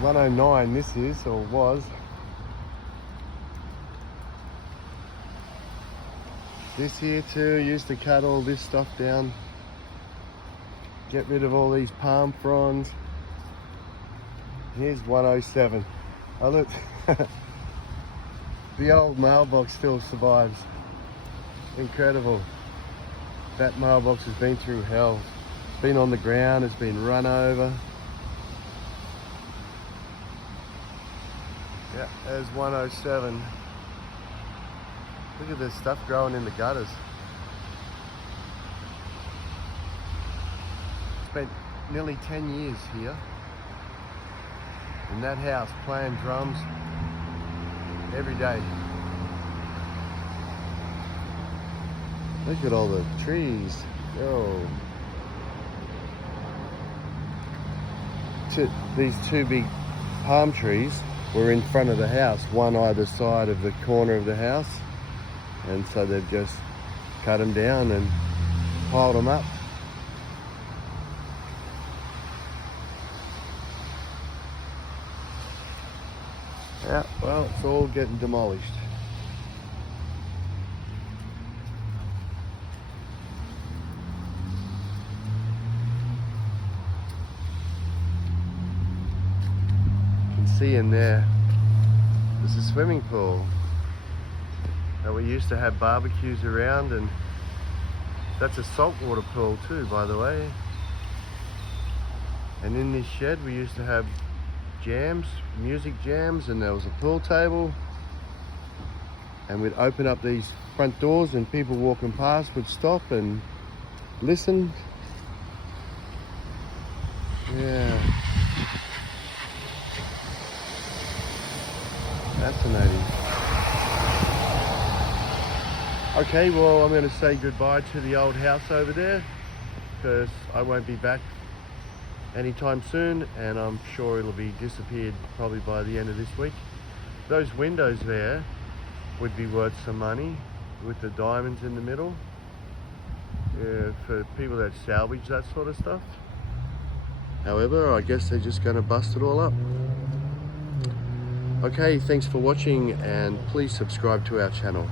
109 this is, or was. This here too, used to cut all this stuff down. Get rid of all these palm fronds. Here's 107. Oh look, the old mailbox still survives. Incredible. That mailbox has been through hell. It's been on the ground, it's been run over. Yeah, there's 107. Look at this stuff growing in the gutters. Spent nearly 10 years here in that house playing drums every day. Look at all the trees. Oh. These two big palm trees were in front of the house, one either side of the corner of the house. And so they've just cut them down and piled them up. Yeah, well, it's all getting demolished. You can see in there's a swimming pool that we used to have barbecues around, and that's a saltwater pool too, by the way. And in this shed we used to have jams, music jams, and there was a pool table, and we'd open up these front doors and people walking past would stop and listen. Yeah, fascinating. Okay, well, I'm going to say goodbye to the old house over there because I won't be back anytime soon, and I'm sure it'll be disappeared probably by the end of this week. Those windows there would be worth some money with the diamonds in the middle, for people that salvage that sort of stuff. However, I guess they're just going to bust it all up. Okay, thanks for watching, and please subscribe to our channel.